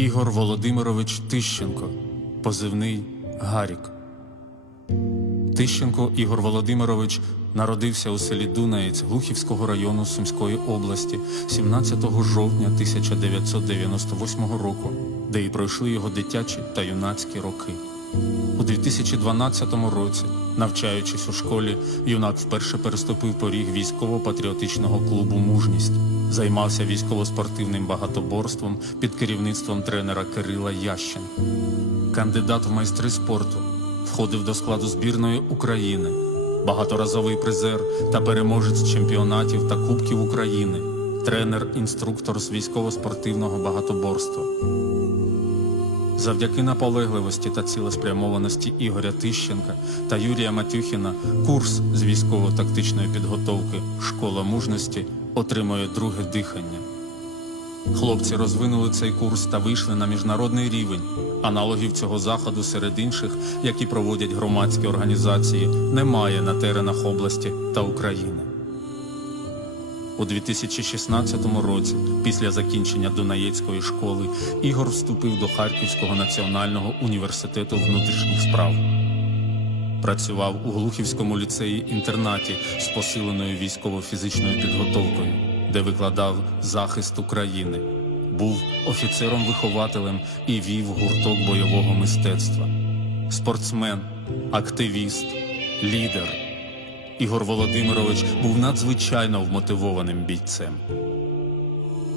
Ігор Володимирович Тищенко, позивний Гарік. Тищенко Ігор Володимирович народився у селі Дунаєць Глухівського району Сумської області 17 жовтня 1998 року, де і пройшли його дитячі та юнацькі роки. У 2012 році, навчаючись у школі, юнак вперше переступив поріг військово-патріотичного клубу Мужність, займався військово-спортивним багатоборством під керівництвом тренера Кирила Ященка. Кандидат в майстри спорту, входив до складу збірної України, багаторазовий призер та переможець чемпіонатів та Кубків України, тренер-інструктор з військово-спортивного багатоборства. Завдяки наполегливості та цілеспрямованості Ігоря Тищенка та Юрія Матюхіна курс з військово-тактичної підготовки Школа мужності отримує друге дихання. Хлопці розвинули цей курс та вийшли на міжнародний рівень. Аналогів цього заходу серед інших, які проводять громадські організації, немає на теренах області та України. У 2016 році, після закінчення Дунаєцької школи, Ігор вступив до Харківського національного університету внутрішніх справ. Працював у Глухівському ліцеї-інтернаті з посиленою військово-фізичною підготовкою, де викладав захист України. Був офіцером-вихователем і вів гурток бойового мистецтва. Спортсмен, активіст, лідер. Ігор Володимирович був надзвичайно вмотивованим бійцем.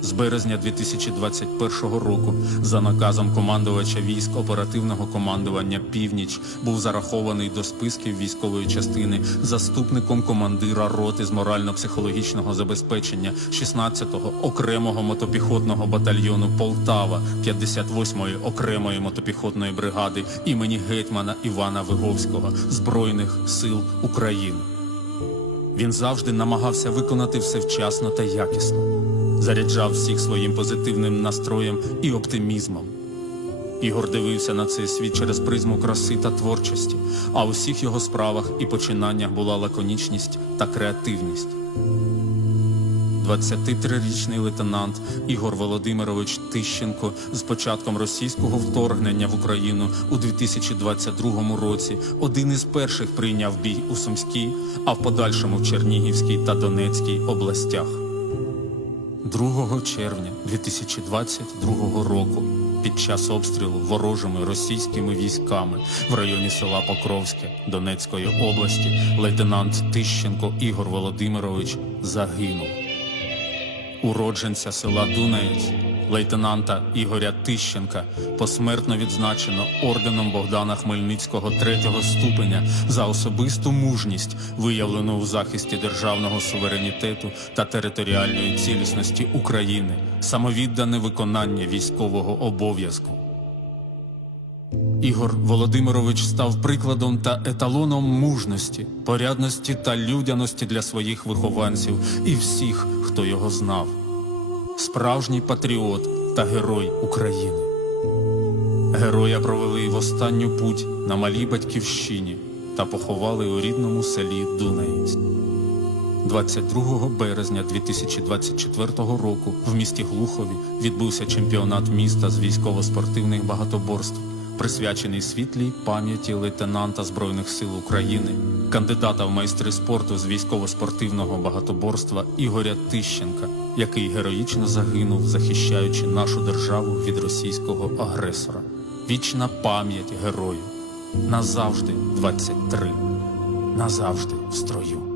З березня 2021 року за наказом командувача військ оперативного командування Північ був зарахований до списків військової частини заступником командира роти з морально-психологічного забезпечення 16-го окремого мотопіхотного батальйону Полтава 58-ї окремої мотопіхотної бригади імені гетьмана Івана Виговського Збройних сил України. Він завжди намагався виконати все вчасно та якісно, заряджав всіх своїм позитивним настроєм і оптимізмом. Ігор дивився на цей світ через призму краси та творчості, а у всіх його справах і починаннях була лаконічність та креативність. 23-річний лейтенант Ігор Володимирович Тищенко з початком російського вторгнення в Україну у 2022 році один із перших прийняв бій у Сумській, а в подальшому в Чернігівській та Донецькій областях. 2 червня 2022 року під час обстрілу ворожими російськими військами в районі села Покровське Донецької області лейтенант Тищенко Ігор Володимирович загинув уродженця села Дунаєць, лейтенанта Ігоря Тищенка, посмертно відзначено орденом Богдана Хмельницького третього ступеня за особисту мужність, виявлену у захисті державного суверенітету та територіальної цілісності України, самовіддане виконання військового обов'язку. Ігор Володимирович став прикладом та еталоном мужності, порядності та людяності для своїх вихованців і всіх, хто його знав. Справжній патріот та герой України. Героя провели в останню путь на малій батьківщині та поховали у рідному селі Дунаєць. 22 березня 2024 року в місті Глухові відбувся чемпіонат міста з військово-спортивних багатоборств, присвячений світлій пам'яті лейтенанта Збройних сил України, кандидата в майстри спорту з військово-спортивного багатоборства Ігоря Тищенка, який героїчно загинув, захищаючи нашу державу від російського агресора. Вічна пам'ять герою. Назавжди 23. Назавжди в строю.